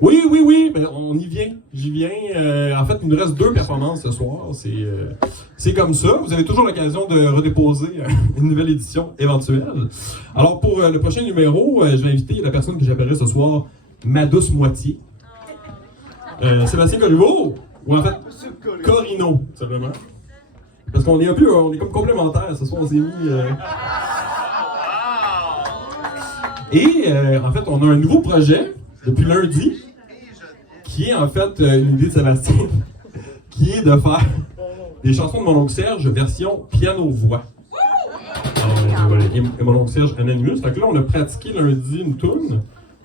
Oui, ben, on y vient. J'y viens. En fait, il nous reste 2 performances ce soir. C'est comme ça. Vous avez toujours l'occasion de redéposer une nouvelle édition éventuelle. Alors, pour le prochain numéro, je vais inviter la personne que j'appellerai ce soir ma douce moitié. Sébastien Corriveau, ou en fait, Corino, simplement. Parce qu'on est un peu, on est comme complémentaires. Ce soir, on s'est mis... Et en fait, on a un nouveau projet depuis lundi, qui est en fait une idée de Sébastien, qui est de faire des chansons de mon oncle Serge version piano-voix. Et mon oncle Serge Anonymous. Fait que là, on a pratiqué lundi une toune.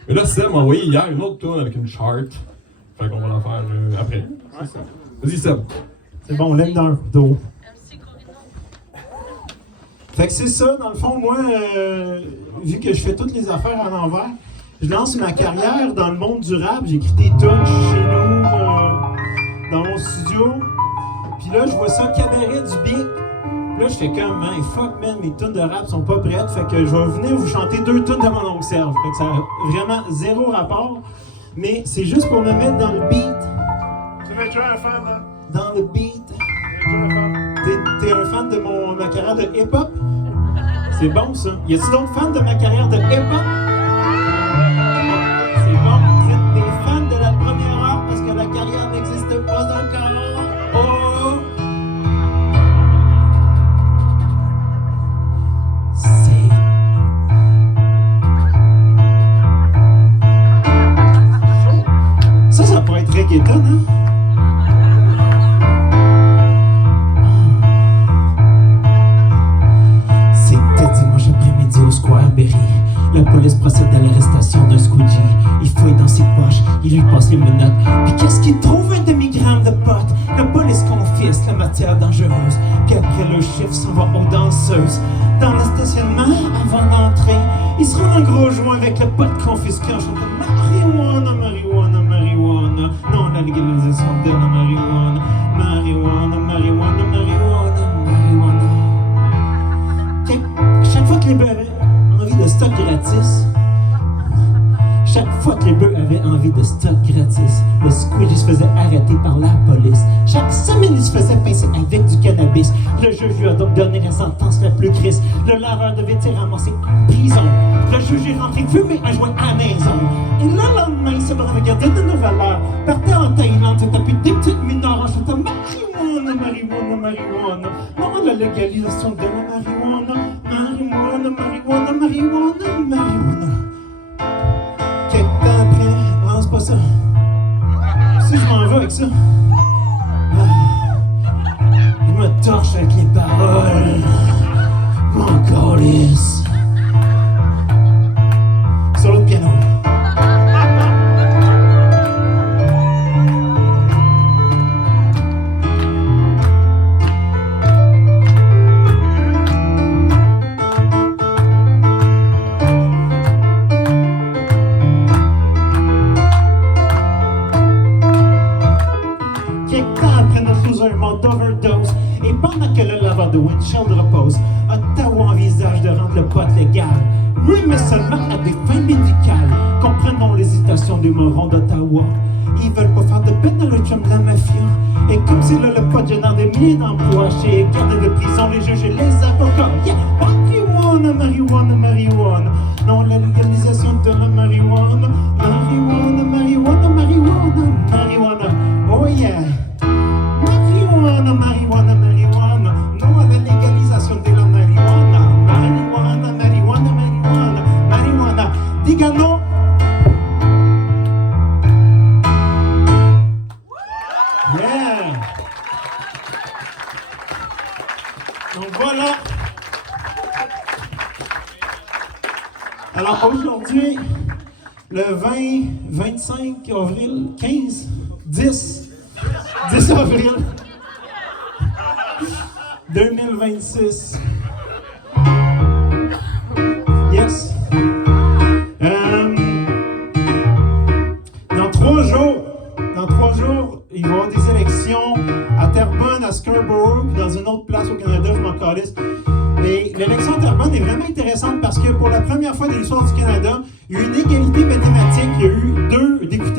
Et là, Seb m'a envoyé hier une autre toune avec une chart. Fait qu'on va la faire après. C'est ça. Vas-y, Seb. C'est bon, on l'aime dans le dos. Fait que c'est ça, dans le fond, moi, vu que je fais toutes les affaires à l'envers, je lance ma carrière dans le monde du rap. J'écris des tunes chez nous, dans mon studio. Puis là, je vois ça, cabaret du beat. Là, j'étais comme, man, fuck, man, mes tunes de rap sont pas prêtes. Fait que je vais venir vous chanter 2 tunes de mon oncle Serge. Fait que ça a vraiment 0 rapport. Mais c'est juste pour me mettre dans le beat. Tu es un fan, là? Dans le beat. T'es un fan de ma carrière de hip-hop? C'est bon, ça. Y a-t-il d'autres fans de ma carrière de hip-hop? C'est bon. Vous êtes des fans de la première heure parce que la carrière n'existe pas encore. Oh! Ça pourrait être reggaeton, hein? Au Square Berry, la police procède à l'arrestation d'un squeegee. Il fouille dans ses poches, il lui passe les menottes. Puis qu'est-ce qu'il trouve? Un demi-gramme de pot. La police confisque la matière dangereuse. Puis après le chiffre s'en va aux danseuses. Dans le stationnement, avant d'entrer, il se rend un gros joint avec le pot confisqué en chantant marijuana, marijuana, marijuana. Non, la légalisation de la marijuana. Marijuana, marijuana, marijuana, marijuana. Chaque fois que les bœufs avaient envie de stock gratis, chaque fois que les bœufs avaient envie de stock gratis, le squeegee se faisait arrêter par la police. Chaque semaine, il se faisait pincer avec du cannabis. Le juge lui a donc donné la sentence la plus crisse. Le laveur devait être ramassé en prison. Le juge est rentré fumer un joint à la maison. Et le lendemain, il se regardait de nos valeurs. Partait en Thaïlande, se tapait des petites mineurs en chantant marijuana, marijuana, marijuana. Non, la légalisation de la marijuana. Marijuana, marijuana, marijuana, marijuana. Quelque temps après, non, c'est pas ça. Si je m'en vais avec ça, il me torche avec les paroles. Mon calice. Sur le piano. De Windshield repose, Ottawa envisage de rendre le pot légal, oui, mais seulement à des fins médicales. Comprenons l'hésitation des morons d'Ottawa. Ils veulent pas faire de peine dans le chum de la mafia. Et comme c'est là le pot génère des milliers d'emplois chez les gardes de prison, les juges et les avocats. Yeah, marijuana, marijuana, marijuana. Non, la légalisation de la marijuana. Marijuana, marijuana, marijuana, marijuana. Oh yeah. Marijuana, marijuana, marijuana. Non à la légalisation de la marijuana. Marijuana, marijuana, marijuana, marijuana. Diga non. Yeah. Donc voilà. Alors aujourd'hui, le 20, 25 avril, 15, 10 avril 2026. Yes. Dans 3 jours, il va y avoir des élections à Terrebonne, à Scarborough, puis dans une autre place au Canada, je m'en calisse. Et l'élection à Terrebonne est vraiment intéressante parce que pour la première fois de l'histoire du Canada, il y a eu une égalité mathématique. Il y a eu 2 députés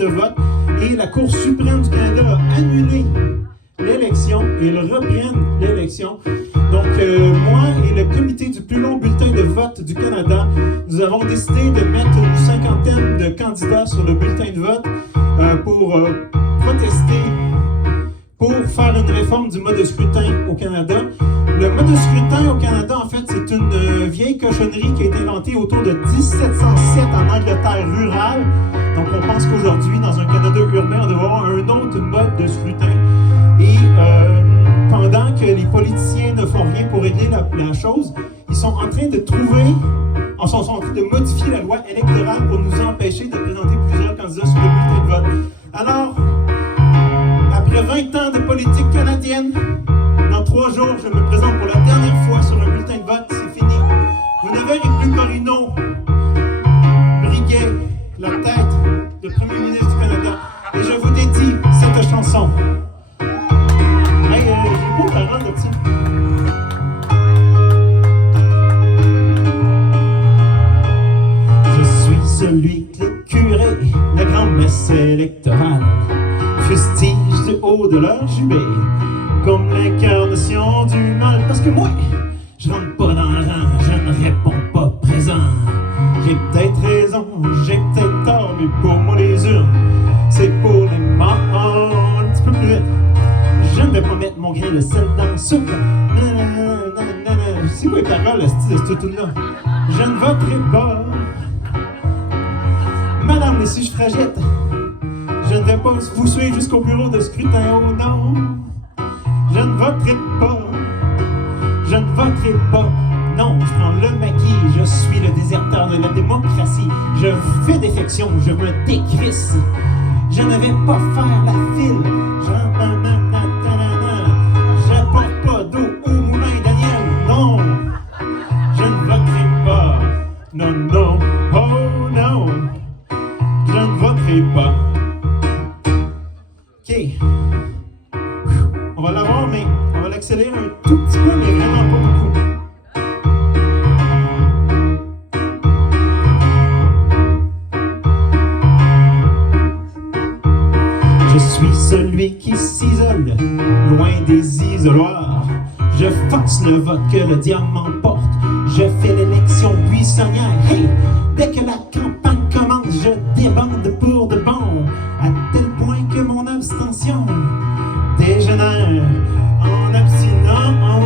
de vote et la Cour suprême du Canada a annulé l'élection et ils reprennent l'élection. Donc, moi et le comité du plus long bulletin de vote du Canada, nous avons décidé de mettre une cinquantaine de candidats sur le bulletin de vote pour protester, pour faire une réforme du mode de scrutin au Canada. Le mode de scrutin au Canada, en fait, c'est une vieille cochonnerie qui a été inventée autour de 1707 en Angleterre rurale. Donc, on pense qu'aujourd'hui, dans un Canada urbain, on devrait avoir un autre mode de scrutin. Et pendant que les politiciens ne font rien pour régler la chose, ils sont en train de sont en train de modifier la loi électorale pour nous empêcher de présenter plusieurs candidats sur le bulletin de vote. Alors, après 20 ans de politique canadienne, dans 3 jours, je me présente pour la dernière fois sur un bulletin de vote. C'est fini. Vous ne verrez plus Corino briguer la tête de premier ministre du Canada. Et je vous dédie cette chanson. Hey, j'ai pas parole de ça. Je suis celui que les curés, la grand-messe électorale, fustigent du haut de leur jubé, comme l'incarnation du mal. Parce que moi, je rentre pas dans le rang, je ne réponds pas présent. J'ai peut-être raison, j'ai peut-être tort, mais pour moi les urnes, c'est pour les morts. Un petit peu plus vite. Je ne vais pas mettre mon grain de sel dans le soupe. C'est quoi les paroles de ce tout-là? Je ne voterai pas. Madame les suffragettes, je ne vais pas vous suivre jusqu'au bureau de scrutin. Oh non, je ne voterai pas. Je ne voterai pas. Non, je prends le maquis, je suis le déserteur de la démocratie. Je fais défection, je me décrisse. Je ne vais pas faire la file. Je porte pas d'eau au moulin Daniel. Non, je ne voterai pas. Non, non, oh non, je ne voterai pas. Ok, on va l'avoir, mais on va l'accélérer un tout petit peu, mais vraiment pas beaucoup. Je suis celui qui s'isole, loin des isoloirs. Je force le vote que le diamant porte. Je fais l'élection buissonnière. Hey, dès que la campagne commence, je débande pour de bon. À tel point que mon abstention dégénère en abstinence.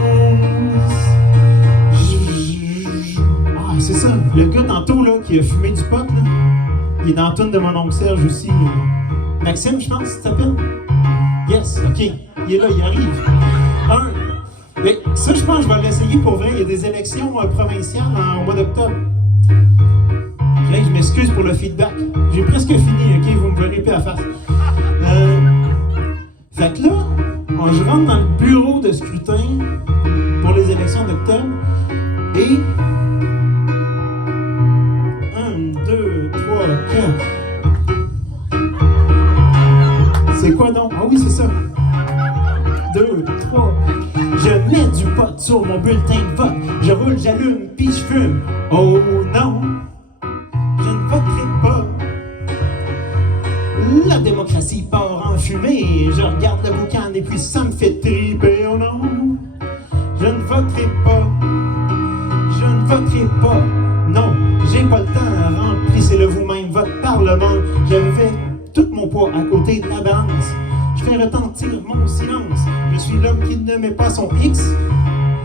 Ah, c'est ça. Le gars tantôt là, qui a fumé du pot, là, il est dans la toune de mon oncle Serge aussi. Maxime, je pense, tu t'appelles? Yes, ok. Il est là, il arrive. Mais ça, je pense que je vais l'essayer pour vrai. Il y a des élections provinciales au mois d'octobre. Je m'excuse pour le feedback. J'ai presque fini, ok? Vous me verrez plus à face. Fait que là, je rentre dans le bureau de scrutin pour les élections d'octobre et 1, 2, 3, 4. C'est quoi donc? Ah oui, c'est ça. 2, 3. Je mets du pot sur mon bulletin de vote. Je roule, j'allume, puis je fume. Oh non, je ne voterai pas. La démocratie part en fumée. Je regarde le boucan et puis ça me fait triper. Oh non, je ne voterai pas. Je ne voterai pas. Non, j'ai pas le temps. Remplissez-le vous-même, votre parlement. Je vais tout mon poids à côté de la balance. Je fais retentir mon silence. Je suis l'homme qui ne met pas son X.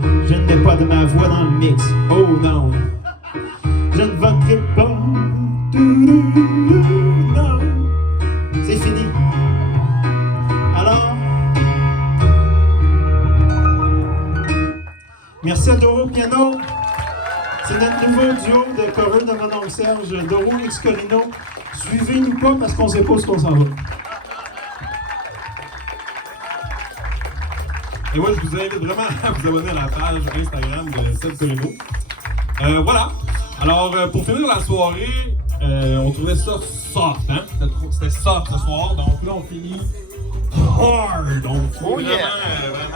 Je ne mets pas de ma voix dans le mix. Oh non, je ne voterai pas. Non, c'est fini. Alors, merci à Doro Piano. C'est notre nouveau duo de cover de mon oncle Serge, Doro X Corino. Suivez-nous pas parce qu'on sait pas où on s'en va. Et moi, je vous invite vraiment à vous abonner à la page Instagram de Seb Corino. Voilà. Alors, pour finir la soirée, on trouvait ça soft, hein? C'était soft ce soir, donc là, on finit hard. Donc, vraiment, vraiment